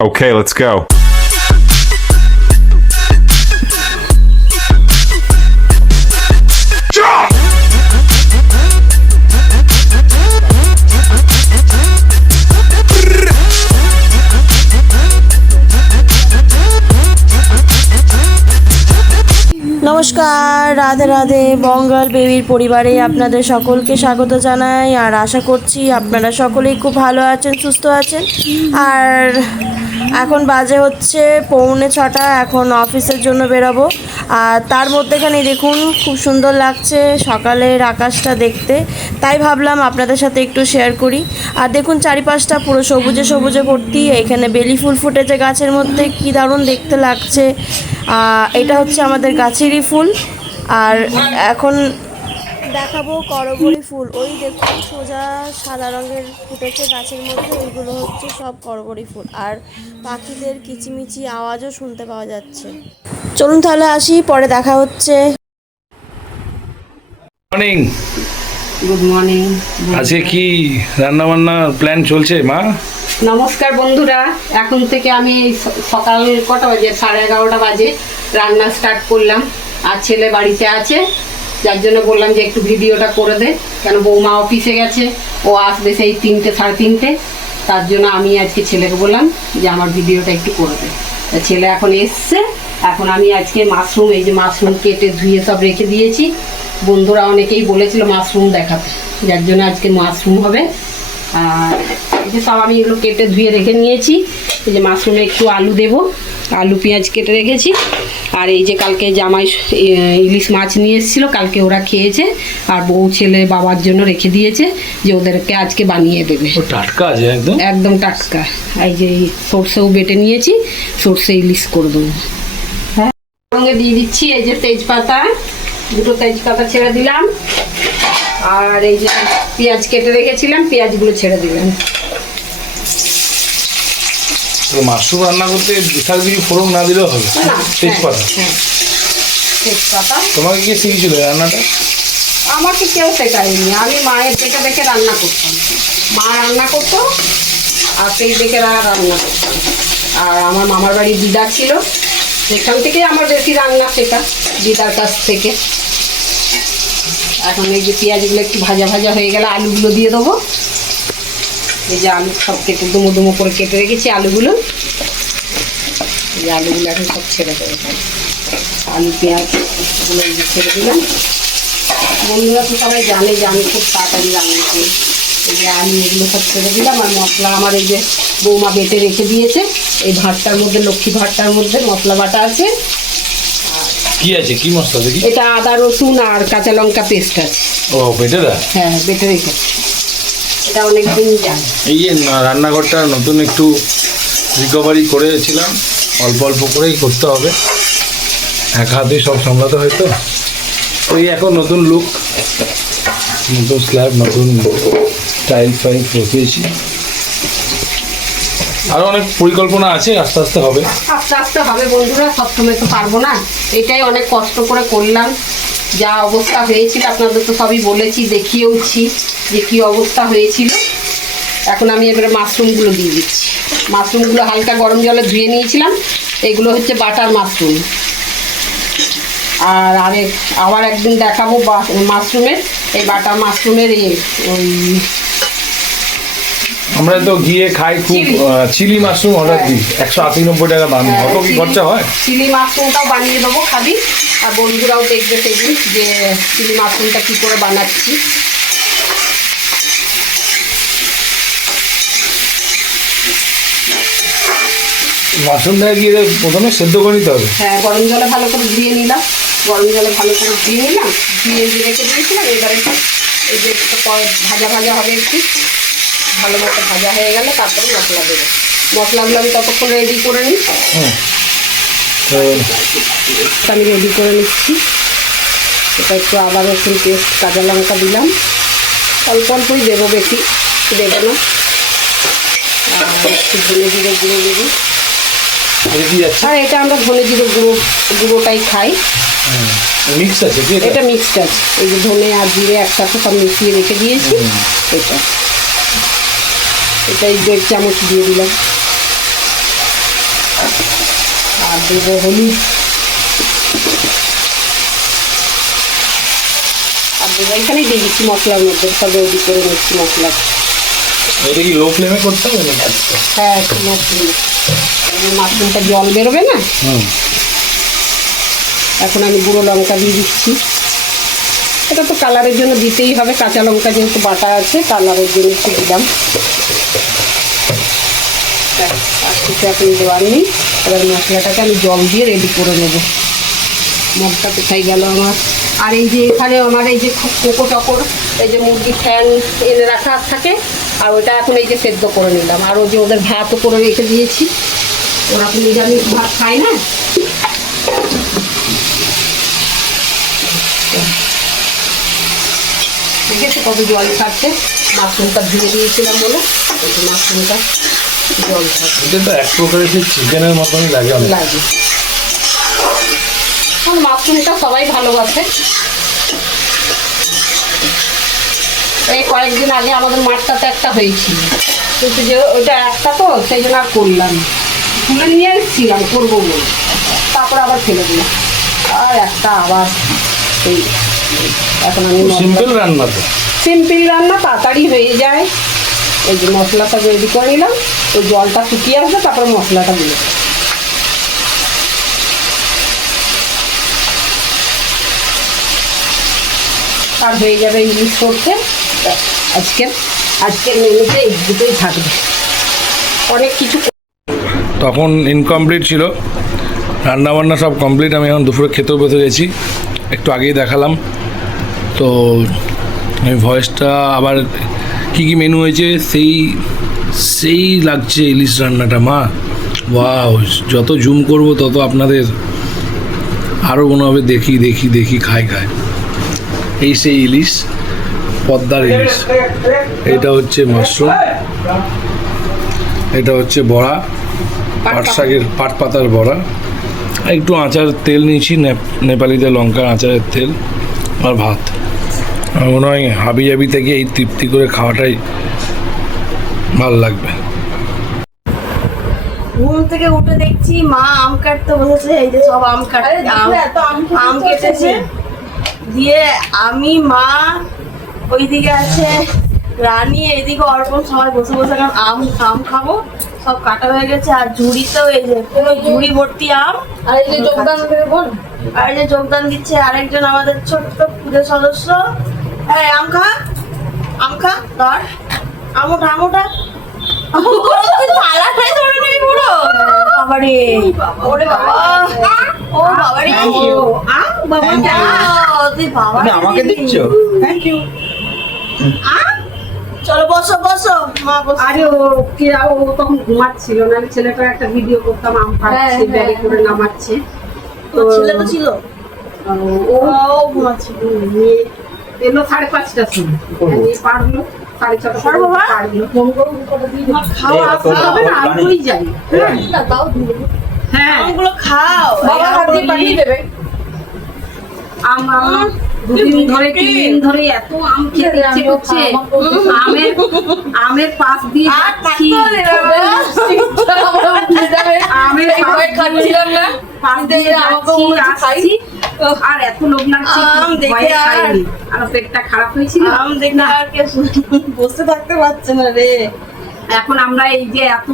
Okay, let's go. নমস্কার, রাধে রাধে। বঙ্গাল বেবির পরিবারে আপনাদের সকলকে স্বাগত জানাই। আর আশা করছি আপনারা সকলেই খুব ভালো আছেন, সুস্থ আছেন। আর এখন বাজে হচ্ছে 6:45। এখন অফিসের জন্য বেরোবো। আর তার মধ্যেখানে দেখুন খুব সুন্দর লাগছে সকালের আকাশটা দেখতে, তাই ভাবলাম আপনাদের সাথে একটু শেয়ার করি। আর দেখুন চারিপাশটা পুরো সবুজে সবুজে ভর্তি। এখানে বেলি ফুল ফুটেছে গাছের মধ্যে, কি দারুণ দেখতে লাগছে। এটা হচ্ছে আমাদের গাছেরই ফুল। আর এখন দেখাবো করবড়ি ফুল। ওই দেখুন সোজা সাদা রঙের ফুটেছে গাছের মধ্যে, ওইগুলো হচ্ছে সব করবড়ি ফুল। আর পাখিদের কিচিমিচি আওয়াজও শুনতে পাওয়া যাচ্ছে। চলুন তাহলে আসি, পরে দেখা হচ্ছে। মর্নিং। Good morning. আজকে কি রান্না বান্না প্ল্যান চলছে মা? নমস্কার বন্ধুরা, এখন থেকে আমি সকাল কটা বাজে, 11:30 বাজে রান্না স্টার্ট করলাম। আর ছেলে বাড়িতে আছে, যার জন্য বললাম যে একটু ভিডিওটা করে দে, কেন বৌমা অফিসে গেছে, ও আসবে সেই 3টে 3:30। তার জন্য আমি আজকে ছেলেকে বললাম যে আমার ভিডিওটা একটু করে দে। তা ছেলে এখন এসছে। এখন আমি আজকে মাশরুম, এই যে মাশরুম কেটে ধুয়ে সব রেখে দিয়েছি। বন্ধুরা অনেকেই বলেছিল মাশরুম দেখাতে, যার জন্য আজকে মাশরুম হবে। আর এই যে সব আমি এগুলো কেটে ধুয়ে রেখে নিয়েছি। এই যে মাশরুমে একটু আলু দেব, আলু পেঁয়াজ কেটে রেখেছি। আর এই যে কালকে জামাই ইলিশ মাছ নিয়ে এসেছিলো, কালকে ওরা খেয়েছে। আর বউ ছেলে বাবার জন্য রেখে দিয়েছে যে ওদেরকে আজকে বানিয়ে দেবে। টাটকা আছে একদম, একদম টাটকা। এই যে সর্ষেও বেটে নিয়েছি, সর্ষে ইলিশ করে দেবো। হ্যাঁ, সঙ্গে দিয়ে দিচ্ছি এই যে তেজপাতা, 2টো তেজপাতা ছেড়ে দিলাম। আর এই যে পেঁয়াজ কেটে রেখেছিলাম, পেঁয়াজগুলো ছেড়ে দিলাম। তো মাশরুম রান্না করতে বিশাল কিছু ফোড়ন না দিলেও হবে? তেজপাতা। তেজপাতা। তোমাকে কে শিখেছিল রান্নাটা? আমাকে কেউ শেখায়নি, আমি মায়ের দেখে দেখে রান্না করতাম। মা রান্না করতো আর সেই দেখে রান্না করতাম। আর আমার মামার বাড়ি দিদা ছিল, সেখান থেকেই আমার বেশি রান্না শেখা, দিদার কাছ থেকে। এখন এই যে পেঁয়াজগুলো একটু ভাজা ভাজা হয়ে গেলে আলুগুলো দিয়ে দেবো। এই যে আলু সব কেটে ডুমো ডুমো করে কেটে রেখেছি আলুগুলো। এই যে আলুগুলো এখন সব ছেড়ে দেবো, আলু পেঁয়াজ এগুলো ছেড়ে দিলাম। বন্ধুরা তো সবাই জানে যে আমি খুব তাড়াতাড়ি রান্না করি। এই যে আলু এগুলো সব ছেড়ে দিলাম। আর মশলা আমার এই যে বৌমা বেটে রেখে দিয়েছে, এই ভাতটার মধ্যে, লক্ষ্মী ভাতটার মধ্যে মশলা বাটা আছে। কি আছে, কি মশলা দেখি? এটা আদা রসুন আর কাঁচা লঙ্কা পেস্ট আছে। ও বেটে দা? হ্যাঁ, বেটে রেখেছি। এটা অনেকদিন যায়। এই যে রান্নাঘরটা নতুন একটু রিকভারি করেছিলাম, অল্প অল্প করেই করতে হবে, এক হাতেই সব সামলাতে হয়তো। ওই এখন নতুন লুক, নতুন স্ল্যাব, নতুন টাইল ফাইল বসিয়েছি। আরও অনেক পরিকল্পনা আছে, আস্তে আস্তে হবে। আস্তে আস্তে হবে বন্ধুরা, সবসময় তো পারবো না। এটাই অনেক কষ্ট করে করলাম। যা অবস্থা হয়েছিল আপনাদের তো সবই বলেছি, দেখিয়েওছি যে কী অবস্থা হয়েছিল। এখন আমি এবারে মাশরুমগুলো দিয়ে দিচ্ছি। মাশরুমগুলো হালকা গরম জলে ধুয়ে নিয়েছিলাম। এগুলো হচ্ছে বাটার মাশরুম। আর আবার একদিন দেখাবো মাশরুমের, এই বাটার মাশরুমের ওই আমরা তো গিয়ে খাই খুব চিলি মাশরুম অর্ডার দিই, 180-90 টাকা দাম। কত কি খরচা হয়? চিলি মাশরুমটাও বানিয়ে দেবো খাবি, আর বন্ধুরাও দেখবে সেদিন যে চিলি মাশরুমটা কী করে বানাচ্ছি। মাশরুমটা গিয়ে প্রথমে সেদ্ধ করে নিতে হবে? হ্যাঁ, গরম জলে ভালো করে ধুয়ে নিলাম, গরম জলে ভালো করে ধুয়ে নিলাম, ধুয়ে রেখে দিয়েছিলাম। এবারে এই যে ভাজা ভাজা হবে, একটু ভালো মতো ভাজা হয়ে গেলে তারপরে মশলা দেবো। মশলাগুলো আমি ততক্ষণ রেডি করে নিই। আমি রেডি করে নিচ্ছি। এটা একটু আদা রসুন পেস্ট, কাঁচা লঙ্কা দিলাম, অল্প অল্পই দেবো, বেশি দেবো না। আর একটু ধনে জিরে গুঁড়ো দেবো। আর এটা আমরা ধনে জিরে গুঁড়োটাই খাই। মিক্স আছে? এটা মিক্সড আছে, এই যে ধনে আর জিরে একসাথে সব মিশিয়ে রেখে দিয়েছি। এটা 1.5 চামচ দিয়ে দিলাম। আর দেবো হলুদ, আর দেবো এখানেই দিয়ে দিচ্ছি মশলার মধ্যে, সব রেডি করে নিচ্ছি মশলা। এটা কি লো ফ্লেমে করতে হবে নাকি? হ্যাঁ, একটু মাশরুমটা জল বেরোবে না। এখন আমি গুঁড়ো লঙ্কা দিয়ে দিচ্ছি। এটা তো কালারের জন্য দিতেই হবে, কাঁচা লঙ্কা যেহেতু বাটা আছে, কালারের জন্য একটু দিলাম। আর কিছু এখন দেওয়ার নেই। এবার মশলাটাকে আমি জল দিয়ে রেডি করে নেব। মগটা কোথায় গেল আমার? আর এই যে এখানে আমার এই যে কোকো চকর, এই যে মুরগির ফ্যান এনে রাখা থাকে, আর ওটা এখন এই যে সেদ্ধ করে নিলাম। আর ওই যে ওদের ভাতও করে রেখে দিয়েছি, ওরা এখন নিরামিষ ভাত খায় না। দেখেছি কত জল ছাড়ছে, মাশরুমটা ধুয়ে দিয়েছিলাম বলে মাশরুমটা জল ছাড়ছে। এটা তো এক প্রকারের সেই চিকেনের মতনই লাগে অনেক। লাগে, মাশরুমটা সবাই ভালোবাসে। এই কয়েকদিন আগে আমাদের মাঠটাতে একটা হয়েছিল, কিন্তু যে ওইটা একটা তো সেই জন্য আর করলাম, তুলে নিয়ে এসেছিলাম করবো বলে, তারপর আবার ফেলে দিলাম। আর একটা আবার এই এখন আমি সিম্পল রান্না তো, সিম্পল রান্না, তাড়াতাড়ি হয়ে যায়। এই যে মশলাটা রেডি করে নিলাম, ওই জলটা শুকিয়ে আসবে, তারপরে মশলাটা দিলাম। আর হয়ে যাবে ইলিশ করতে। আজকের মেনুতে এই দুটোই থাকবে, অনেক কিছু। তখন ইনকমপ্লিট ছিল, রান্নাবান্না সব কমপ্লিট। আমি এখন দুপুরে খেতেও বসে গেছি, একটু আগেই দেখালাম। তো আমি ভয়েসটা আবার কী কী মেনু হয়েছে সেই লাগছে ইলিশ রান্নাটা। মা ওয়াও, যত জুম করব তত আপনাদের আরও মনে হবে দেখি দেখি দেখি খায়। এই সেই ইলিশ, পদ্মার ইলিশ। এটা হচ্ছে মাশরুম, এটা হচ্ছে বড়া, পাট শাকের পাট পাতার বড়া। একটু আচার তেল নিয়েছি, নেপালিতে লঙ্কার আচারের তেল, আর ভাত। আমার মনে হয় হাবি জাবি থেকে এই তৃপ্তি করে খাওয়াটাই ভালো লাগবে। ঘুম থেকে উঠে দেখছি মা আম কাটতে বসেছে। এই যে সব আম কাটতে, আম কেটেছে দিয়ে আমি, মা, ওইদিকে আছে রানী, এইদিকে অর্পণ, সবাই বসে বসে আম খাবো। সব কাটা হয়ে গেছে। আর ঝুড়িতেও এই যে পুরো ঝুড়ি ভর্তি আম। আর এই যে যোগদান দেবে বল, আর এই যে যোগদান দিচ্ছে আরেকজন আমাদের ছোট্ট পুজো সদস্য। এই আম খা, আম খা, ধর আম ওঠা, আম ওঠা। থালাটাই ধরে নেই পুরো। বাবারে, ওরে বাবা, ও বাবারে, বাবা তুই বাবা আমাকে দিচ্ছ? Thank you. চলো বসো বসো, মা বসো। আরে ও তখন ঘুমাচ্ছিল, না ছেলেটা একটা ভিডিও করতাম, আম পাড়ছে, ব্যাগে করে নামাচ্ছে। তো ছেলে তো ছিল, ও ঘুমাচ্ছিল। এলো 5:30টার সময়, পারলো 6:30 পারবো মা? খাওয়া তবে না আমগুলোই যাই। হ্যাঁ, আমগুলো খাও, বাবা হাত দিয়ে পাঠিয়ে দেবে। আম দুদিন ধরে 3 দিন ধরে এত আম খেতে ইচ্ছে করছে, আমের পাশ দিয়ে যাচ্ছি, আমের খাচ্ছিলাম না, পাশ দিয়ে আসছি, আর এত লোভ লাগছে, আম দেখে আর পেটটা খারাপ হয়েছিল। আম দেখে আর কে বসে থাকতে পারছে না রে। এখন আমরা এই যে এত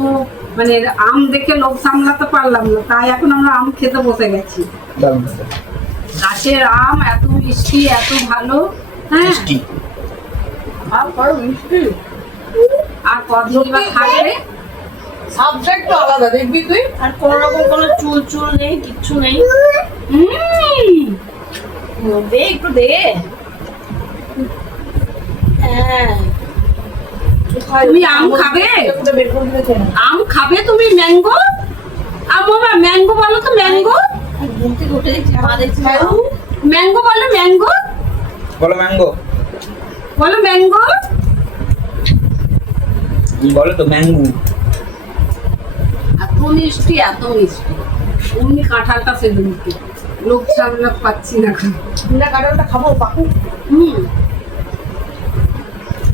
মানে আম দেখে লোভ সামলাতে পারলাম না, তাই এখন আমরা আম খেতে বসে গেছি। গাছের আম এত মিষ্টি, এত ভালো। হ্যাঁ, আর কদিন বা খাবে, সাবজেক্ট আলাদা দেখবি তুই। আর কোনো রকম কোনো চুল নেই, কিচ্ছু নেই। দে একটু দে। হ্যাঁ, তুমি আম খাবে? আম খাবে তুমি? ম্যাঙ্গো বাবা, ম্যাঙ্গো বলো তো, ম্যাঙ্গো। ঘুম থেকে উঠে দেখছি মা দেখছি ম্যাঙ্গো বলো, ম্যাঙ্গো বলো, ম্যাঙ্গো বলো, ম্যাঙ্গো বলো তো, ম্যাঙ্গো। এত মিষ্টি, এত মিষ্টি। অমনি কাঁঠালটা ফেলে দিতে, লোক সামলা পাচ্ছি না। কাঁঠালটা খাবো পাকু।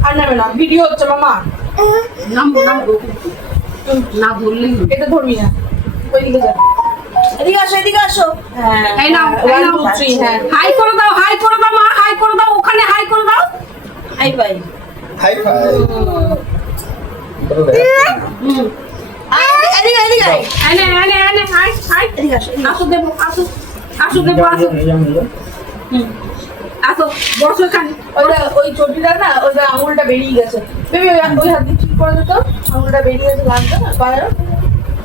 আর নেবে না, ভিডিও হচ্ছে মামা। না ধরলেই এটা ধরবি না। ওইদিকে যা। এদিকে আসো হ্যাঁ এই নাও, এই 1 নাও। 2 3 হ্যাঁ হাই করে দাও মা, হাই করে দাও, ওখানে হাই করে দাও। হাই বাই হাই ফাই এদিকে আয়। এনে হাই এদিকে আসো আসো দেবো, আসো দেবো, আসো বসো এখানে। ওই চটিটা না ওইটা আঙুলটা বেরিয়ে গেছে বেবি ওই হাত দিয়ে ঠিক করে দিত আঙুলটা বেরিয়ে গেছে লাগবে না পায়ের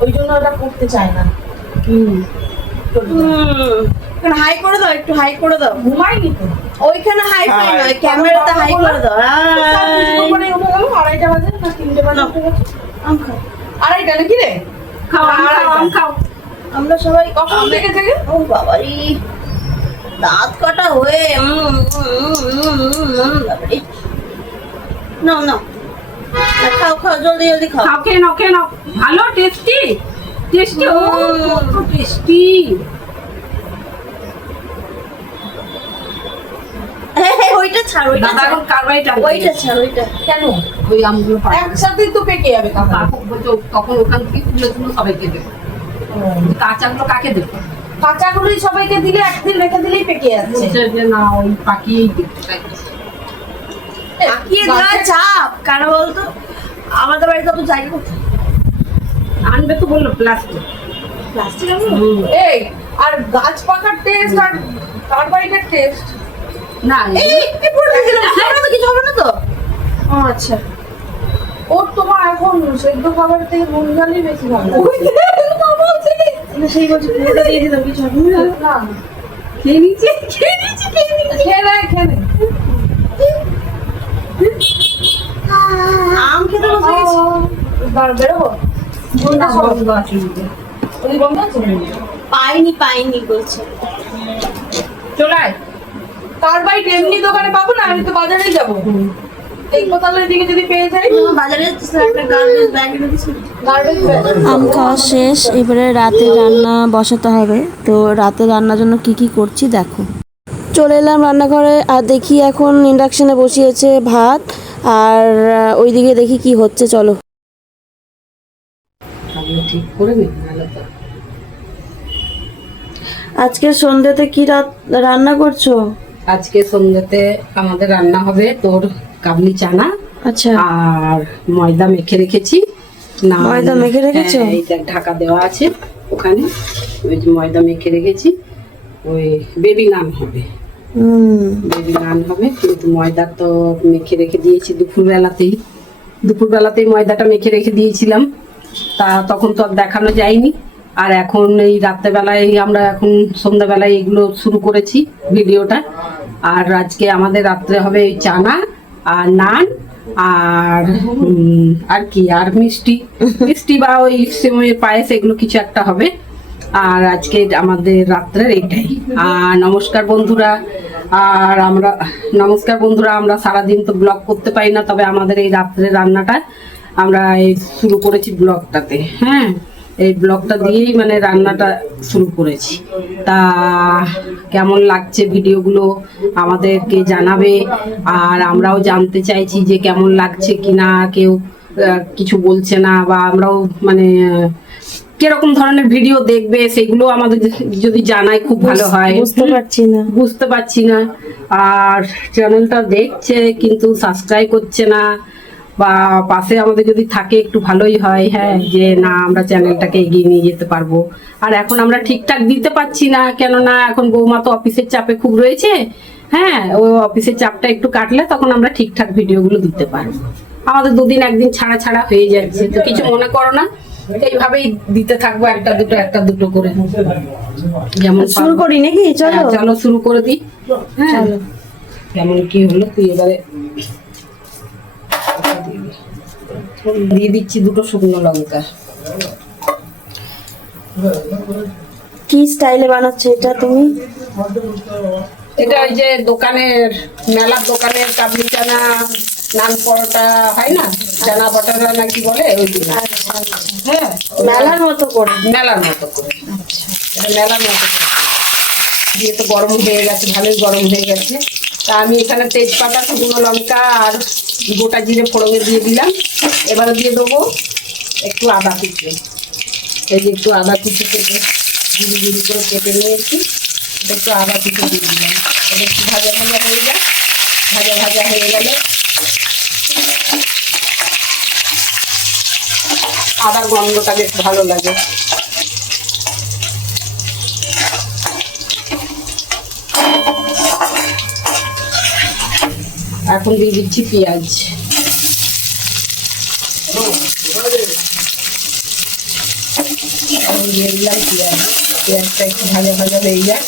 ওই জন্য ওটা করতে চায় না এখানে হাই করে দাও একটু হাই করে দাও ঘুমাইনি তো ওইখানে হাই ফাই না ক্যামেরাতে হাই করে দাও মানে উঠে গেল 2:30 বাজে না 3টে বাজে উঠে গেছে আম খাও 2:30 নাকি রে খাও আম খাও। আমরা সবাই কখন থেকে ও বাবারি দাঁত কাটা হয়ে বাবারি না খাও জলদি খাও খাও, খেয়ে নাও। ভালো টেস্টি ও কত টেস্টি। ওইটা ছাড় ওইটা দাদা এখন কারবাইটা ওইটা ছাড় ওইটা কেন ওই আমগুলো পাঠাবে। একসাথেই তো পেকে যাবে কাকা কাকু বলতো তখন ওখান থেকে তুলে সবাইকে দেবে। কাঁচাগুলো কাকে দেবে? কাঁচাগুলোই সবাইকে দিলে একদিন রেখে দিলেই পেকে যাচ্ছে বলছে যে না ওই পাকিয়েই দেখতে চাইছে। পাকিয়ে দেওয়া চাপ কারণ বলতো আমাদের বাড়িতে তো জায়গা কোথায় আনবে তো বললো প্লাস্টিক। প্লাস্টিক এই আর গাছ পাকার টেস্ট আর কার্বাইডের টেস্ট না এই পুরো দিলাম খাওয়া তো কিছু হবে না তো ও আচ্ছা ওর তোমার এখন সেদ্ধ খাবার থেকে নুন ঝালই বেশি ভালো সেই বলছি পুরোটা দিয়ে দিলাম কিছু হবে না খেয়ে নিচ্ছে খেয়ে নে আম খেতে বসে গেছি বেরোবো ঘন্টা বন্ধ আছে ওই বন্ধ আছে পাইনি বলছে চলে আয়। কার্বাইড এমনি দোকানে পাবো না আমি তো বাজারেই যাবো এই কোতালের দিকে যদি পেয়ে যাই বাজারে একটা গার্বেজ ব্যাগ এনে দিছি গার্বেজ আম খাওয়া শেষ, এবারে রাতে রান্না বসাতে হবে। তো রাতে রান্নার জন্য কি করছি দেখো। চলে এলাম রান্নাঘরে আর দেখি এখন ইন্ডাকশনে বসিয়েছে ভাত আর ওইদিকে দেখি কি হচ্ছে, চলো। ঠিক করে নে নাহলে তো। আজকে সন্ধ্যেতে কি রান্না করছো? আজকে সন্ধ্যাতে আমাদের রান্না হবে তোর কাবলি চানা আচ্ছা, আর ময়দা মেখে রেখেছি। না ময়দা মেখে রেখেছো? হ্যাঁ, এইটা ঢাকা দেওয়া আছে ওখানে, ওই যে ময়দা মেখে রেখেছি। ওই বেবি নান হবে, বেবি নান হবে, কিন্তু ময়দা তো মেখে রেখে দিয়েছি দুপুরবেলাতেই ময়দাটা মেখে রেখে দিয়েছিলাম। তা তখন তো আর দেখানো যায়নি, আর এখন এই রাত্রেবেলায় আমরা এখন সন্ধ্যাবেলায় এগুলো শুরু করেছি ভিডিওটা। আর আজকে আমাদের রাত্রে হবে এই চানা আর নান আর কি আর মিষ্টি বা ওই সেময়ের পায়েস এগুলো কিছু একটা হবে। আর আজকে আমাদের রাত্রের এইটাই। আর নমস্কার বন্ধুরা, আমরা সারাদিন তো ব্লগ করতে পারি না, তবে আমাদের এই রাত্রের রান্নাটা আমরা এই শুরু করেছি ব্লগটাতে। হ্যাঁ, এই ব্লগটা দিয়েই মানে রান্নাটা শুরু করেছি। তা কেমন লাগছে ভিডিওগুলো আমাদেরকে জানাবে, আর আমরাও জানতে চাইছি যে কেমন লাগছে কিনা। কেউ কিছু বলছে না, বা আমরাও মানে কিরকম ধরনের ভিডিও দেখবে সেগুলো আমাদের যদি জানাই খুব ভালো হয়। বুঝতে পারছি না। আর চ্যানেলটা দেখছে কিন্তু সাবস্ক্রাইব করছে না, বা পাশে আমাদের যদি থাকে একটু ভালোই হয়। হ্যাঁ, যে না আমরা চ্যানেলটাকে এগিয়ে নিয়ে যেতে পারবো। আর এখন আমরা ঠিকঠাক দিতে পারছি না, কেননা এখন বৌমা তো অফিসের চাপে খুব রয়েছে। হ্যাঁ, ওই অফিসের চাপটা একটু কাটলে তখন আমরা ঠিকঠাক ভিডিওগুলো দিতে পারবো। আমাদের দুদিন একদিন ছাড়া হয়ে যাচ্ছে, তো কিছু মনে করো না, এইভাবেই দিতে থাকবো একটা দুটো করে। যেমন শুরু করি নাকি? চলো শুরু করে দিই। হ্যাঁ, কেমন কি হলো তুই এবারে দিয়ে দিচ্ছি 2টো শুকনো লঙ্কা। কি স্টাইলে বানাচ্ছো এটা তুমি? এটা ওই যে মেলার দোকানের কাবলি চানা নান পরোটা হয় না, চানা বটারা নাকি বলে, ওই হ্যাঁ মেলার মতো করে। এটা মেলার মতো করে দিয়ে তো গরম হয়ে গেছে, ভালোই গরম হয়ে গেছে। তা আমি এখানে তেজপাতা, শুকনো লঙ্কা আর গোটা জিরে ফোড়নে দিয়ে দিলাম। এবারে দিয়ে দেবো একটু আদা কুচি, এই যে একটু আদা কুচি কেটে ঝুড়ি ঝুড়ি করে কেটে নিয়েছি, এটা একটু আদা কুচি দিয়ে দিলাম। এটা একটু ভাজা ভাজা হয়ে যায়, ভাজা ভাজা হয়ে গেলে আদার গন্ধটা বেশ ভালো লাগে। এখন দিয়ে দিচ্ছি পেঁয়াজ। এখন দিয়ে দিলাম পেঁয়াজ, পেঁয়াজটা একটু ভাজা ভাজা হয়ে যায়।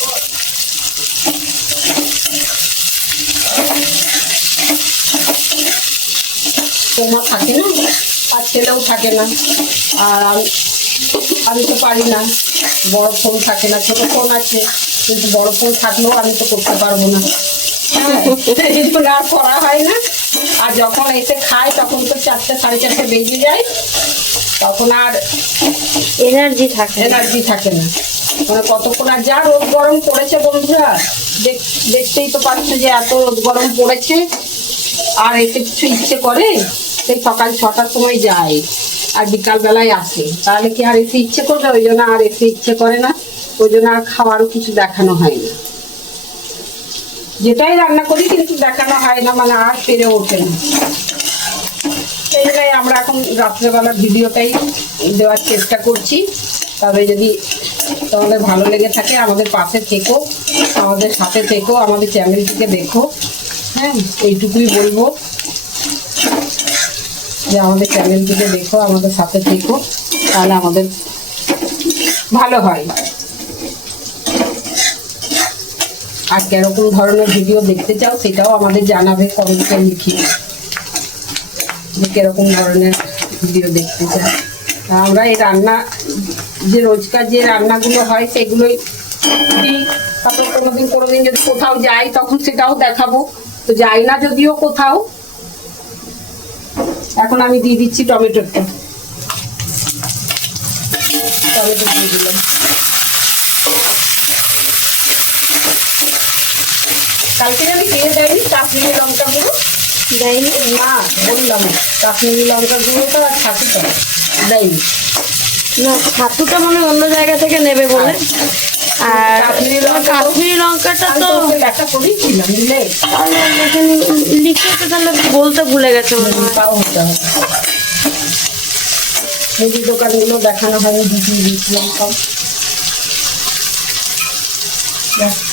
তোমার থাকে না আর ছেলেও থাকে না, আর আমি তো পারি না, বড় ফোন থাকে না, ছোট ফোন আছে, কিন্তু বড় ফোন থাকলেও আমি তো করতে পারবো না। হ্যাঁ, এই জন্য আর করা হয় না। আর যখন এসে খাই তখন তো 4টে 4:30 বেজে যায়, তখন আর এনার্জি থাকে এনার্জি থাকে না। মানে কতক্ষণ, আর যা রোদ গরম পড়েছে বন্ধুরা, দেখতেই তো পাচ্ছ যে এত রোদ গরম পড়েছে, আর এতে কিছু ইচ্ছে করে? সেই সকাল 6টার সময় যায় আর বিকাল বেলায় আসে, তাহলে কি আর এসে ইচ্ছে করবে? ওই জন্য আর এসে ইচ্ছে করে না, ওই জন্য আর খাওয়ারও কিছু দেখানো হয় না। যেটাই রান্না করি কিন্তু দেখানো হয় না, মানে আর পেরে ওঠে না। সেই জন্যই আমরা এখন রাত্রেবেলা ভিডিওটাই দেওয়ার চেষ্টা করছি। তবে যদি তোমাদের ভালো লেগে থাকে, আমাদের পাশে থেকো, আমাদের সাথে থেকো, আমাদের চ্যানেলটিকে দেখো। হ্যাঁ, এইটুকুই বলবো যে আমাদের চ্যানেলটিকে দেখো, আমাদের সাথে থেকো, তাহলে আমাদের ভালো হয়। আর কিরকম ধরনের ভিডিও দেখতে চাও সেটাও আমাদের জানাবে, কমেন্টে লিখি যে কিরকম ধরনের ভিডিও দেখতে চাও। আমরা এই রান্না যে রোজকার যে রান্নাগুলো হয় সেগুলোই দিই। তারপর কোনোদিন যদি কোথাও যাই তখন সেটাও দেখাবো। তো যাই না যদিও কোথাও। এখন আমি দিয়ে দিচ্ছি টমেটোটা, টমেটো দিয়ে দিলাম। কালকে আমি দিয়ে দেয়নি কাশ্মীরি লঙ্কা গুঁড়ো, দেয়নি না, বললাম কাশ্মীরি লঙ্কা গুঁড়োটা আর ছাতুটা দেয়নি না, ছাতুটা মনে হয় অন্য জায়গা থেকে নেবে বলে। আর কাশ্মীরি লঙ্কাটা তো একটা করেছিলাম দিলে লিখেছে, তাহলে বলতে ভুলে গেছে মনে হয়। তাও হতে হবে। মুদি দোকানগুলো দেখানো হয়নি, দিয়েছিলাম সব।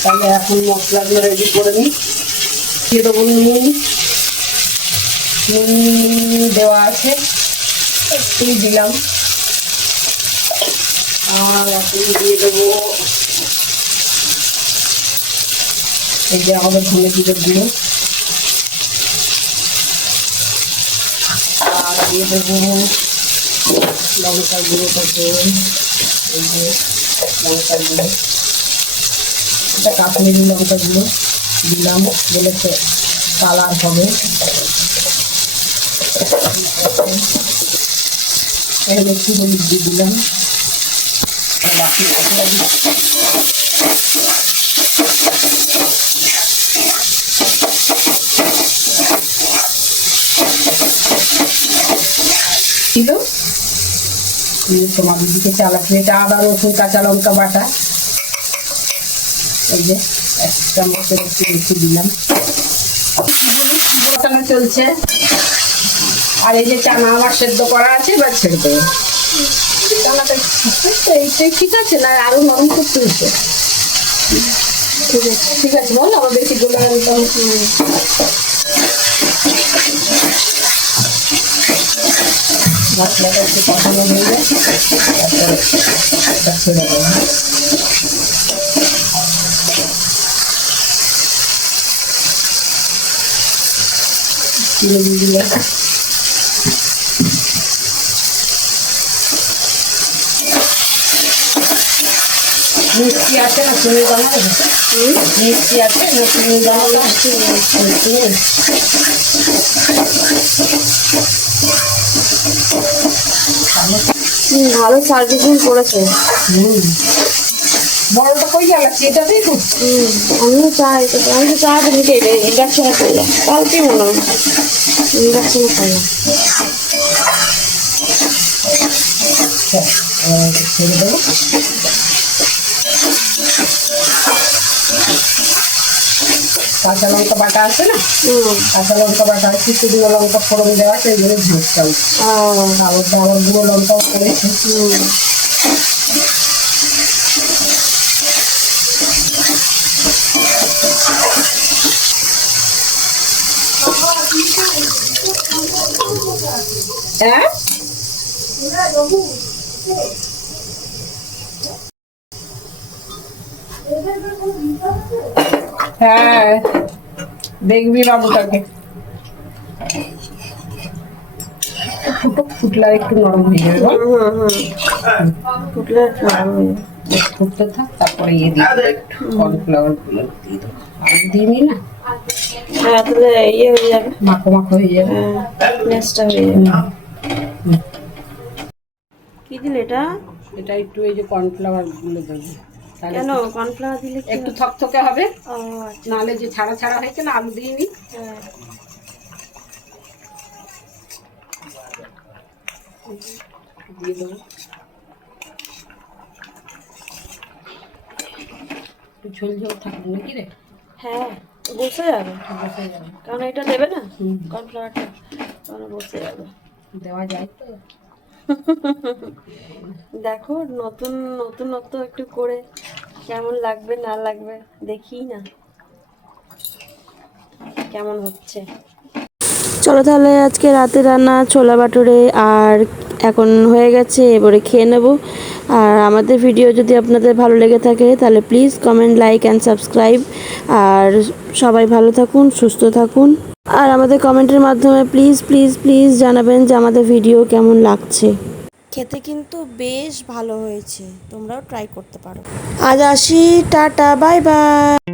তাহলে এখন মশলাগুলো রেডি করে নিই। দিয়ে দেবো নুন, নুন দেওয়া আছে, একটু দিলাম। আর এখন দিয়ে দেবো এই যে আমাদের ধনে জিরে গুঁড়ো, আর দিয়ে দেবো লঙ্কার গুঁড়োটাকে, এই যে লঙ্কার গুঁড়ো, এটা কাশ্মীরি লঙ্কা গুঁড়ো দিলাম বলেছে কালার হবে। একটু হলুদ দিয়ে দিলাম, বাকি মশলা দিচ্ছি। ছিল তোমার দিকে চালাচ্ছি, এটা আদা রসুন কাঁচা লঙ্কা বাটা, এই যে 1 চামচের একটু বেশি দিলাম। বসানো চলছে। আর এই যে চানা আমার সেদ্ধ করা আছে, এবার ছেড়ে দেবো। চানাটা এইটাই ঠিক আছে না, আরো নরম করতে হচ্ছে? ঠিক আছে বল, আবার বেশি গোলা মশলাটা একটু কষানো হয়ে যায়, তারপরে ছেড়ে দেবো। চিনি দিয়ে দিলাম, মিষ্টি আছে না চিনি দানা, মিষ্টি আছে না চিনি দানা, ভালো সার্ভিসিং করেছে। বড়টা কই জ্বালাচ্ছি, এটাতেই তো আমিও চাই, আমি তো চা নিতে ইন্ডাকশনে করলাম কালকে, মনে হয় ইন্ডাকশনে করলাম। আবার ছেড়ে দেবো। কাঁচা লঙ্কা বাটা আছে না, কাঁচা লঙ্কা বাটা আছে, শুকনো লঙ্কা ফোড়ন দেওয়া আছে, এই জন্য ঝাঁসটা উঠছে। আবার গুঁড়ো লঙ্কাও করেছি। হ্যাঁ হ্যাঁ, দেখবি বাবুটাকে ফুটলে একটু নরম হয়ে যাবে। ফুটলে খারাপ হয়ে যাবে। ফুটতে থাক, তারপরে ইয়ে দিয়ে দেবো, একটু কর্নফ্লাওয়ার গুলো দিয়ে দেবো। আর দিইনি না, হ্যাঁ তাহলে ইয়ে হয়ে যাবে, মাখো মাখো হয়ে যাবে। নেক্সটটা হয়ে যাবে। কি দিলে এটা? এটা একটু এই যে কর্নফ্লাওয়ার গুলো দেবো, তাহলে কেন কর্নফ্লাওয়ার দিলে কি একটু থকথকে হবে। ও আচ্ছা। নাহলে যে ছাড়া ছাড়া হয়েছে না, আলু দিইনি। হ্যাঁ। দিয়ে দেবো একটু ঝোল ঝোল থাকবে নাকি রে? হ্যাঁ বসে যাবে, বসে যাবে, কারণ এটা দেবে না কর্নফ্লাওয়ারটা, কারণ বসে যাবে। দেওয়া যায় তো। দেখো নতুন নতুনত্ব একটু করে কেমন লাগবে না লাগবে দেখি না কেমন হচ্ছে। চলো তাহলে আজকে রাতে রান্না ছোলা বাটুরে আর এখন হয়ে গেছে, এবারে খেয়ে নেব। আর আমাদের ভিডিও যদি আপনাদের ভালো লেগে থাকে তাহলে please comment, like and subscribe. আর সবাই ভালো থাকুন, সুস্থ থাকুন। আর আমাদের কমেন্টের মাধ্যমে প্লিজ প্লিজ প্লিজ জানাবেন যে আমাদের ভিডিও কেমন লাগছে। খেতে কিন্তু বেশ ভালো হয়েছে, তোমরাও ট্রাই করতে পারো। আজ আসি, টাটা, বাই বাই।